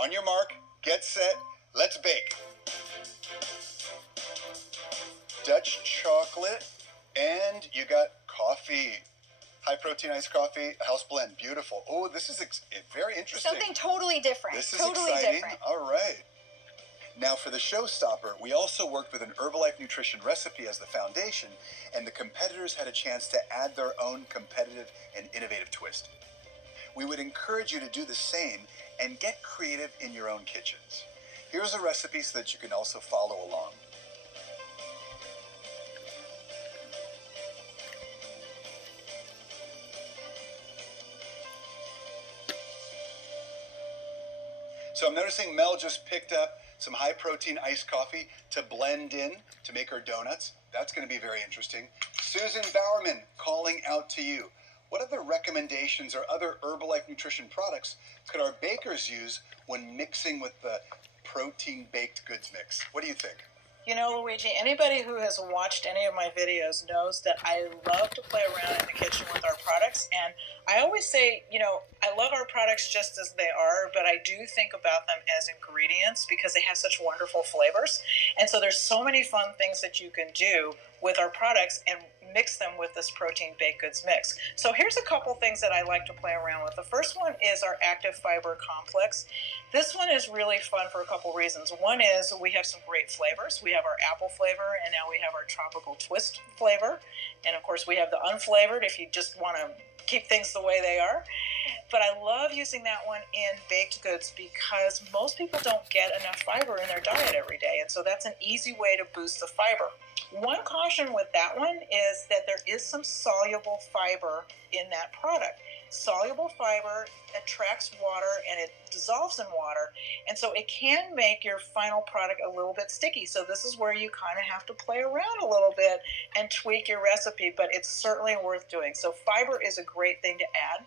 On your mark, get set, let's bake. Dutch chocolate, and you got coffee. High protein iced coffee, house blend, beautiful. Oh, this is very interesting. Something totally different. This is totally exciting. Different. All right. Now for the showstopper, we also worked with an Herbalife nutrition recipe as the foundation, and the competitors had a chance to add their own competitive and innovative twist. We would encourage you to do the same and get creative in your own kitchens. Here's a recipe so that you can also follow along. So I'm noticing Mel just picked up some high protein iced coffee to blend in to make her donuts. That's going to be very interesting. Susan Bowerman calling out to you. What other recommendations or other Herbalife nutrition products could our bakers use when mixing with the protein baked goods mix? What do you think? You know, Luigi, anybody who has watched any of my videos knows that I love to play around in the kitchen with our products. And I always say, you know, I love our products just as they are, but I do think about them as ingredients because they have such wonderful flavors. And so there's so many fun things that you can do with our products and mix them with this protein baked goods mix. So here's a couple things that I like to play around with. The first one is our active fiber complex. This one is really fun for a couple reasons. One is we have some great flavors. We have our apple flavor, and now we have our tropical twist flavor. And of course we have the unflavored if you just want to keep things the way they are. But I love using that one in baked goods because most people don't get enough fiber in their diet every day. And so that's an easy way to boost the fiber. One caution with that one is that there is some soluble fiber in that product. Soluble fiber attracts water and it dissolves in water, and so it can make your final product a little bit sticky. So this is where you kind of have to play around a little bit and tweak your recipe, but it's certainly worth doing. So fiber is a great thing to add.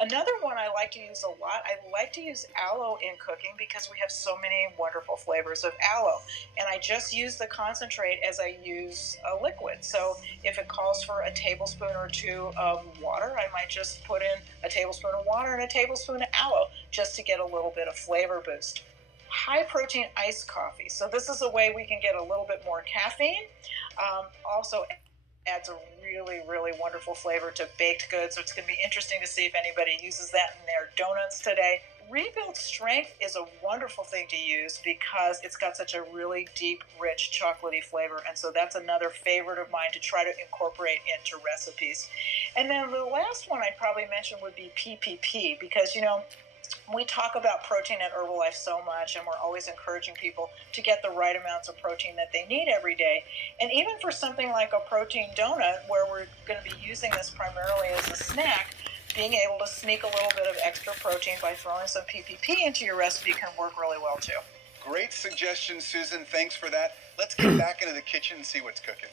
Another one I like to use a lot, I like to use aloe in cooking because we have so many wonderful flavors of aloe. And I just use the concentrate as I use a liquid. So if it calls for a tablespoon or two of water, I might just put in a tablespoon of water and a tablespoon of aloe just to get a little bit of flavor boost. High protein iced coffee. So this is a way we can get a little bit more caffeine. Also adds a really wonderful flavor to baked goods. So it's going to be interesting to see if anybody uses that in their donuts today. Rebuild Strength is a wonderful thing to use because it's got such a really deep, rich, chocolatey flavor. And so that's another favorite of mine to try to incorporate into recipes. And then the last one I'd probably mention would be PPP because, you know, we talk about protein at Herbalife so much, and we're always encouraging people to get the right amounts of protein that they need every day. And even for something like a protein donut, where we're going to be using this primarily as a snack, being able to sneak a little bit of extra protein by throwing some PPP into your recipe can work really well too. Great suggestion, Susan. Thanks for that. Let's get back into the kitchen and see what's cooking.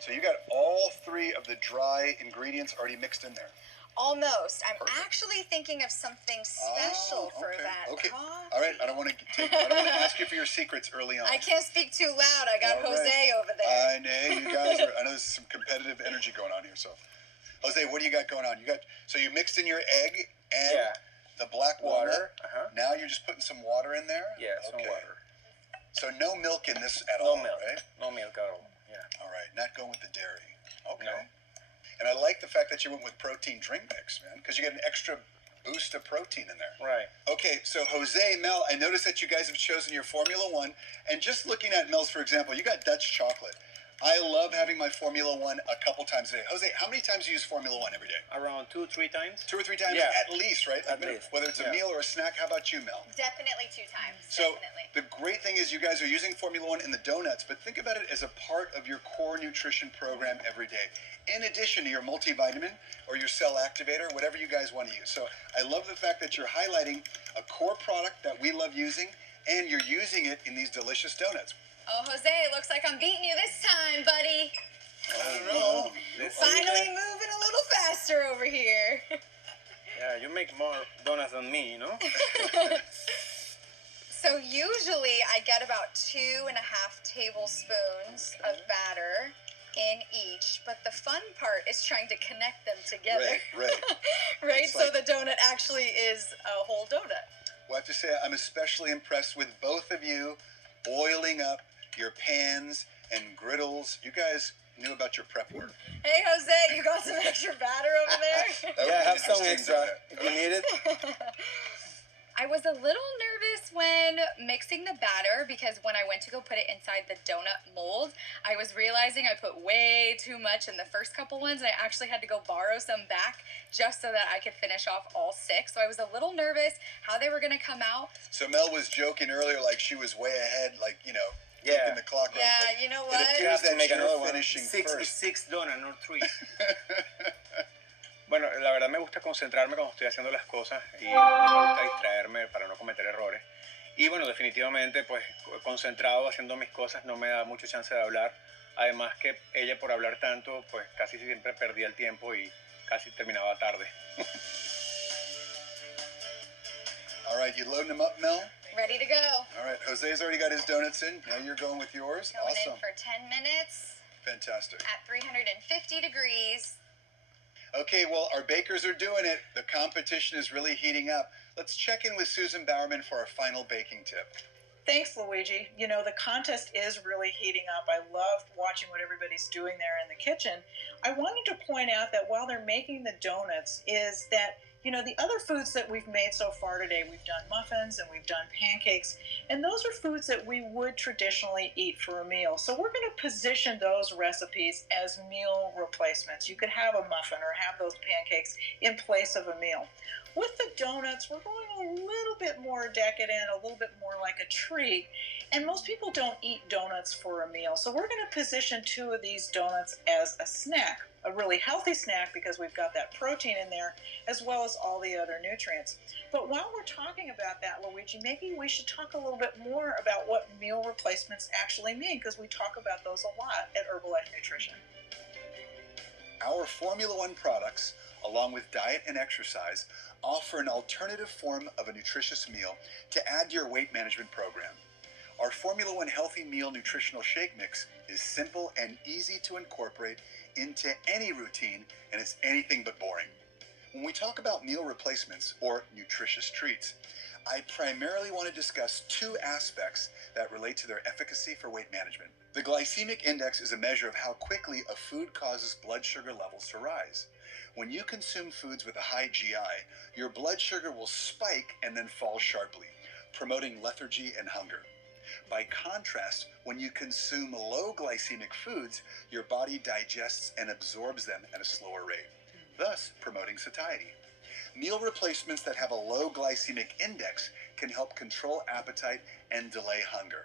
So you got all three of the dry ingredients already mixed in there. Almost. I'm Perfect. actually thinking of something special for that. Okay. Coffee. All right. I don't want to ask you for your secrets early on. I can't speak too loud. I got All Jose right. over there. I know you guys are. I know there's some competitive energy going on here. So, Jose, what do you got going on? So you mixed in your egg and the black water. Now you're just putting some water in there. Yeah, some water. So no milk in this at all, No milk. right? No milk at all. Yeah. All right. Not going with the dairy. Okay. No. And I like the fact that you went with protein drink mix, man, because you get an extra boost of protein in there. Right. Okay, so Jose, Mel, I noticed that you guys have chosen your Formula One, and just looking at Mel's, for example, you got Dutch chocolate. I love having my Formula One a couple times a day. Jose, how many times do you use Formula One every day? Around 2-3 times. 2 or 3 times Yeah. at least, right? At least. Whether it's a meal or a snack. How about you, Mel? Definitely 2 times. So Definitely. the great thing is you guys are using Formula One in the donuts, but think about it as a part of your core nutrition program every day, in addition to your multivitamin or your cell activator, whatever you guys want to use. So I love the fact that you're highlighting a core product that we love using, and you're using it in these delicious donuts. Oh, Jose, it looks like I'm beating you this time, buddy. I don't know. Finally moving a little faster over here. Yeah, you make more donuts than me, you know? So usually I get about 2.5 tablespoons of batter in each, but the fun part is trying to connect them together. Right. Right? It's So like- the donut actually is a whole donut. say I'm especially impressed with both of you oiling up your pans and griddles. You guys knew about your prep work. Hey, Jose, you got some extra batter over there? That would Yeah, I be have some interesting, extra. Donut. If you need it. I was a little nervous when mixing the batter because when I went to go put it inside the donut mold, I was realizing I put way too much in the first couple ones, and I actually had to go borrow some back just so that I could finish off all 6. So I was a little nervous how they were going to come out. So Mel was joking earlier like she was way ahead, like, Yeah. taking the clock. Yeah, right? But you know it what? You appears have to that make you're another one. finishing Six first. donuts, not 3. Bueno, la verdad me gusta concentrarme cuando estoy haciendo las cosas y no me gusta distraerme para no cometer errores. Y bueno, definitivamente, pues concentrado haciendo mis cosas no me da mucha chance de hablar. Además que ella por hablar tanto, pues casi siempre perdía el tiempo y casi terminaba tarde. All right, you loading them up, Mel? Ready to go. All right, Jose's already got his donuts in. Now you're going with yours. Going Awesome. in for 10 minutes Fantastic. at 350 degrees. Okay, well, our bakers are doing it. The competition is really heating up. Let's check in with Susan Bowerman for our final baking tip. Thanks, Luigi. You know, the contest is really heating up. I love watching what everybody's doing there in the kitchen. I wanted to point out that while they're making the donuts, is that, the other foods that we've made so far today, we've done muffins and we've done pancakes, and those are foods that we would traditionally eat for a meal. So we're going to position those recipes as meal replacements. You could have a muffin or have those pancakes in place of a meal. With the donuts, we're going a little bit more decadent, a little bit more like a treat. And most people don't eat donuts for a meal. So we're going to position 2 of these donuts as a snack, a really healthy snack because we've got that protein in there as well as all the other nutrients. But while we're talking about that, Luigi, maybe we should talk a little bit more about what meal replacements actually mean, because we talk about those a lot at Herbalife Nutrition. Our Formula One products, along with diet and exercise, offer an alternative form of a nutritious meal to add to your weight management program. Our Formula One Healthy Meal Nutritional Shake Mix is simple and easy to incorporate into any routine, and it's anything but boring. When we talk about meal replacements or nutritious treats, I primarily want to discuss 2 aspects that relate to their efficacy for weight management. The glycemic index is a measure of how quickly a food causes blood sugar levels to rise. When you consume foods with a high GI, your blood sugar will spike and then fall sharply, promoting lethargy and hunger. By contrast, when you consume low glycemic foods, your body digests and absorbs them at a slower rate, thus promoting satiety. Meal replacements that have a low glycemic index can help control appetite and delay hunger.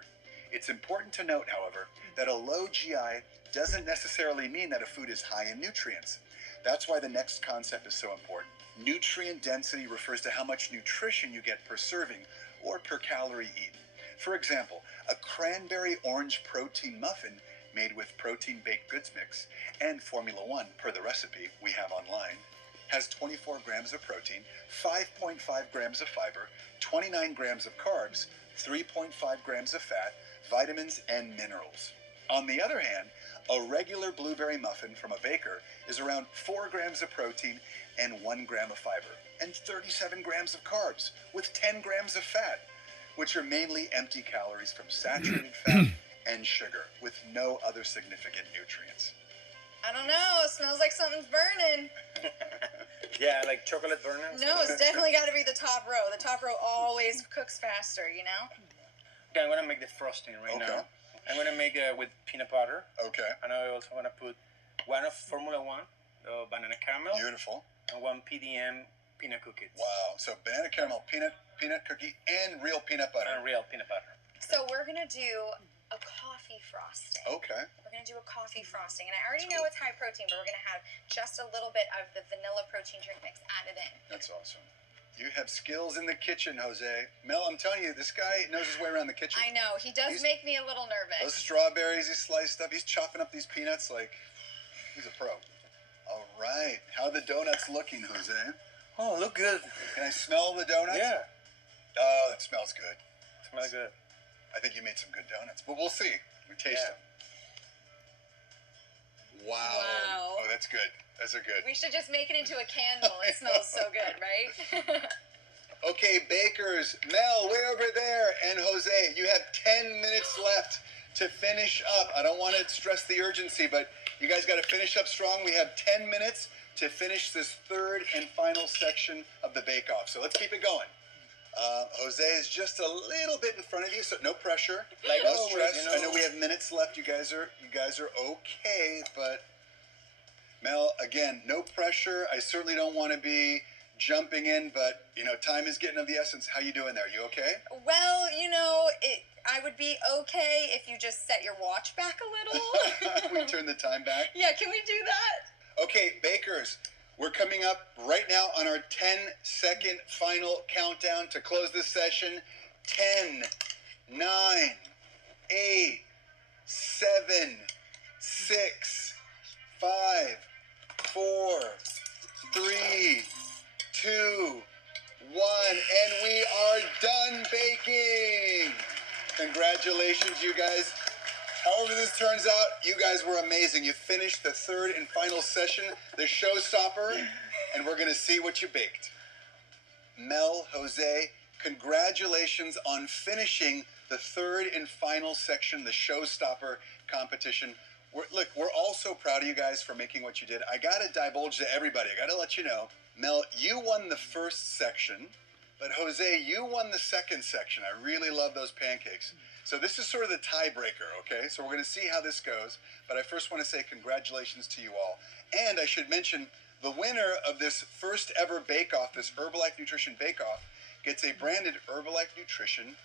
It's important to note, however, that a low GI doesn't necessarily mean that a food is high in nutrients. That's why the next concept is so important. Nutrient density refers to how much nutrition you get per serving or per calorie eaten. For example, a cranberry orange protein muffin made with protein baked goods mix and Formula One, per the recipe we have online, has 24 grams of protein, 5.5 grams of fiber, 29 grams of carbs, 3.5 grams of fat, vitamins, and minerals. On the other hand, a regular blueberry muffin from a baker is around 4 grams of protein and 1 gram of fiber, and 37 grams of carbs, with 10 grams of fat, which are mainly empty calories from saturated fat and sugar, with no other significant nutrients. I don't know. It smells like something's burning. Yeah, like chocolate burner. No, it's definitely got to be the top row. The top row always cooks faster, Okay, I'm gonna make the frosting right now. I'm gonna make it with peanut butter, Okay, and I also wanna put 1 of Formula One, the banana caramel, beautiful. and 1 PDM peanut cookies. Wow, so banana caramel, peanut cookie, and real peanut butter. And real peanut butter. So we're going to do a coffee frosting. Okay, We're going to do a coffee frosting. And I already know it's high protein, but we're going to have just a little bit of the vanilla protein drink mix added in. that's awesome. You have skills in the kitchen, Jose. Mel, I'm telling you, this guy knows his way around the kitchen. I know. He does He's- make me a little nervous. Those strawberries he sliced up, he's chopping up these peanuts like he's a pro. All right, how are the donuts looking, Jose? Oh, look good. Can I smell the donuts? Yeah, Oh, that smells good. smells good. I think you made some good donuts, but we'll see. We taste Yeah. them. Wow. Wow. Oh, that's good. Those are good. We should just make it into a candle. It smells so good, right? Okay, bakers, Mel, way over there, and Jose, you have 10 minutes left to finish up. I don't want to stress the urgency, but you guys got to finish up strong. We have 10 minutes to finish this third and final section of the bake-off. So let's keep it going. Jose is just a little bit in front of you, so no pressure, Like no always, stress. you know. I know we have minutes left. You guys are okay, but Mel, again, no pressure. I certainly don't want to be jumping in, but you know, time is getting of the essence. How you doing there? You okay? Well, I would be okay if you just set your watch back a little. We turn the time back. Yeah, can we do that? Okay, bakers, we're coming up right now on our 10-second final countdown to close this session. 10, 9, 8, 7, 6, 5, 4, 3, 2, 1, and we are done baking. Congratulations, you guys. However this turns out, you guys were amazing. You finished the third and final session, the showstopper, and we're going to see what you baked. Mel, Jose, congratulations on finishing the third and final section, the showstopper competition. We're all so proud of you guys for making what you did. I got to divulge to everybody. I got to let you know, Mel, you won the first section, but Jose, you won the second section. I really love those pancakes. So this is sort of the tiebreaker, okay? So we're going to see how this goes. But I first want to say congratulations to you all. And I should mention, the winner of this first ever bake-off, this Herbalife Nutrition bake-off, gets a branded Herbalife Nutrition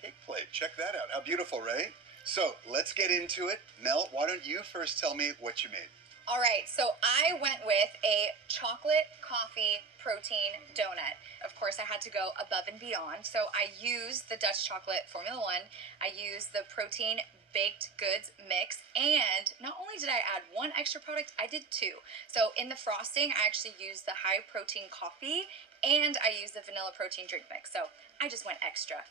cake plate. Check that out. How beautiful, right? So let's get into it. Mel, why don't you first tell me what you made? All right, so I went with a chocolate coffee protein donut. Of course, I had to go above and beyond. So I used the Dutch chocolate Formula One. I used the protein baked goods mix, and not only did I add one extra product, I did two. So in the frosting, I actually used the high protein coffee, and I used the vanilla protein drink mix. So I just went extra.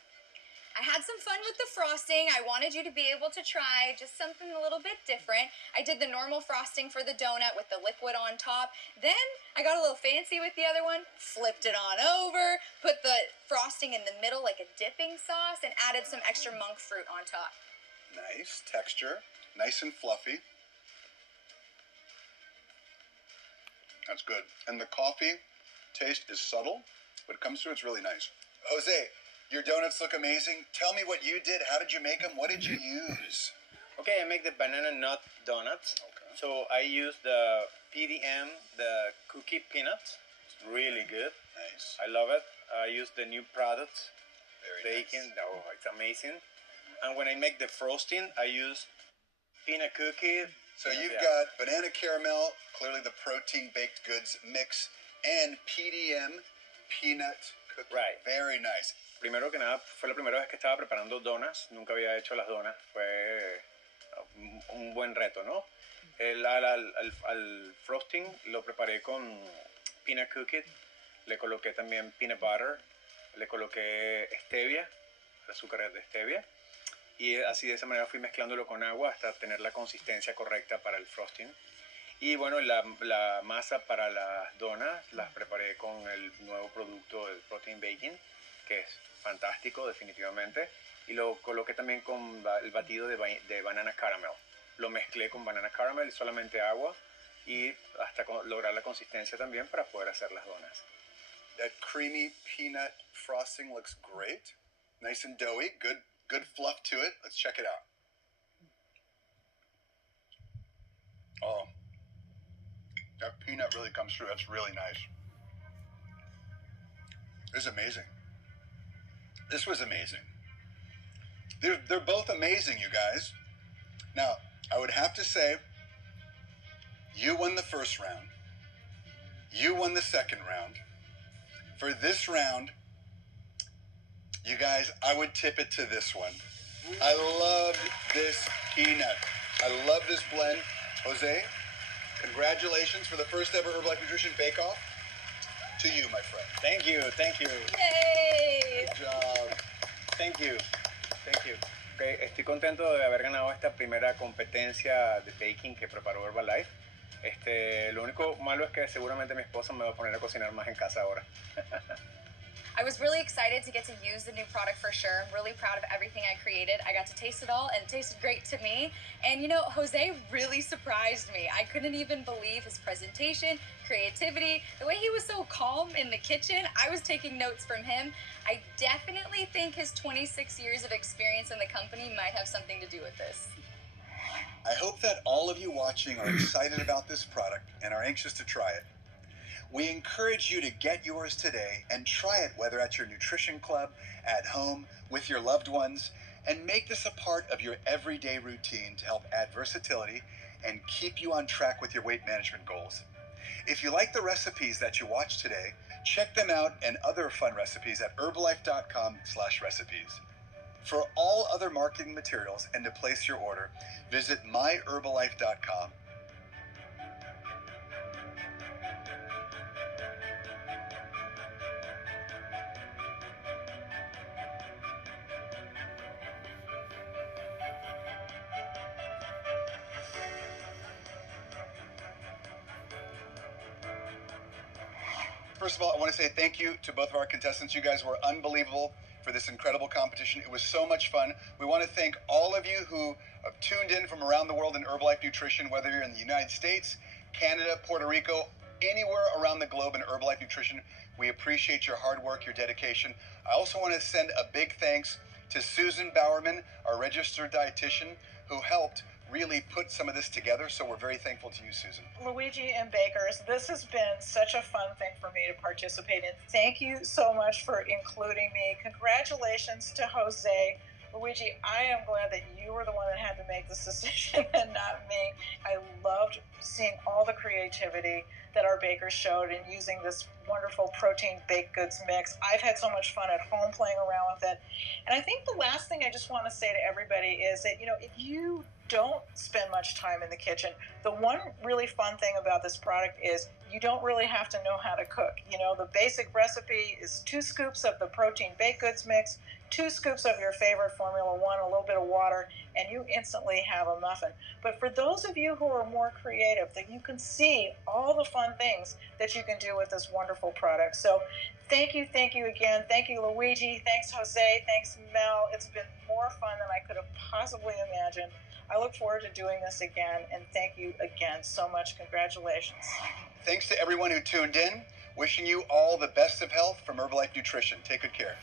I had some fun with the frosting. I wanted you to be able to try just something a little bit different. I did the normal frosting for the donut with the liquid on top. Then I got a little fancy with the other one, flipped it on over, put the frosting in the middle like a dipping sauce, and added some extra monk fruit on top. Nice texture, nice and fluffy. That's good. And the coffee taste is subtle, but it comes through, it's really nice. Jose, your donuts look amazing. Tell me what you did. How did you make them? What did you use? Okay, I make the banana nut donuts. Okay. So I use the PDM, the cookie peanuts. It's really good. Nice. I love it. I use the new product, Very bacon. nice. Oh, it's amazing. And when I make the frosting, I use peanut cookie. So you've Yeah. got banana caramel, clearly the protein baked goods mix, and PDM peanut cookie. Right. Very nice. Primero que nada, fue la primera vez que estaba preparando donas. Nunca había hecho las donas. Fue un buen reto, ¿no? Al frosting lo preparé con peanut cookie. Le coloqué también peanut butter. Le coloqué stevia, azúcar de stevia. Y así de esa manera fui mezclándolo con agua hasta tener la consistencia correcta para el frosting. Y bueno, la masa para las donas las preparé con el nuevo producto del Protein Baking, que es fantástico definitivamente. Y lo coloqué también con el batido de banana caramel. Lo mezclé con banana caramel, solamente agua, y hasta lograr la consistencia también para poder hacer las donas. That creamy peanut frosting looks great. Nice and doughy. Good fluff to it. Let's check it out. Oh, that peanut really comes through. That's really nice. This is amazing. This was amazing. They're both amazing, you guys. Now, I would have to say, you won the first round. You won the second round. For this round, you guys, I would tip it to this one. I loved this peanut. I love this blend. Jose, congratulations for the first ever Herbalife Nutrition Bake Off. To you, my friend. Thank you, thank you. Yay! Good job. Thank you. Thank you. Okay, estoy contento de haber ganado esta primera competencia de baking que preparó Herbalife. Lo único malo es que seguramente mi esposa me va a poner a cocinar más en casa ahora. I was really excited to get to use the new product for sure. I'm really proud of everything I created. I got to taste it all and it tasted great to me. And you know, Jose really surprised me. I couldn't even believe his presentation, creativity, the way he was so calm in the kitchen. I was taking notes from him. I definitely think his 26 years of experience in the company might have something to do with this. I hope that all of you watching are excited about this product and are anxious to try it. We encourage you to get yours today and try it, whether at your nutrition club, at home, with your loved ones, and make this a part of your everyday routine to help add versatility and keep you on track with your weight management goals. If you like the recipes that you watched today, check them out and other fun recipes at herbalife.com/recipes. For all other marketing materials and to place your order, visit myherbalife.com. First of all, I want to say thank you to both of our contestants. You guys were unbelievable for this incredible competition. It was so much fun. We want to thank all of you who have tuned in from around the world in Herbalife Nutrition, whether you're in the United States, Canada, Puerto Rico, anywhere around the globe in Herbalife Nutrition. We appreciate your hard work, your dedication. I also want to send a big thanks to Susan Bowerman, our registered dietitian, who helped really put some of this together. So we're very thankful to you, Susan. Luigi and Bakers, this has been such a fun thing for me to participate in. Thank you so much for including me. Congratulations to Jose. Luigi, I am glad that you were the one that had to make this decision and not me. I loved seeing all the creativity that our bakers showed in using this wonderful protein baked goods mix. I've had so much fun at home playing around with it. And I think the last thing I just want to say to everybody is that, you know, if you don't spend much time in the kitchen, the one really fun thing about this product is you don't really have to know how to cook. You know, the basic recipe is 2 scoops of the protein baked goods mix, 2 scoops of your favorite Formula One, a little bit of water, and you instantly have a muffin. But for those of you who are more creative, that you can see all the fun things that you can do with this wonderful product. So thank you again. Thank you, Luigi. Thanks, Jose. Thanks, Mel. It's been more fun than I could have possibly imagined. I look forward to doing this again, and thank you again so much. Congratulations. Thanks to everyone who tuned in. Wishing you all the best of health from Herbalife Nutrition. Take good care.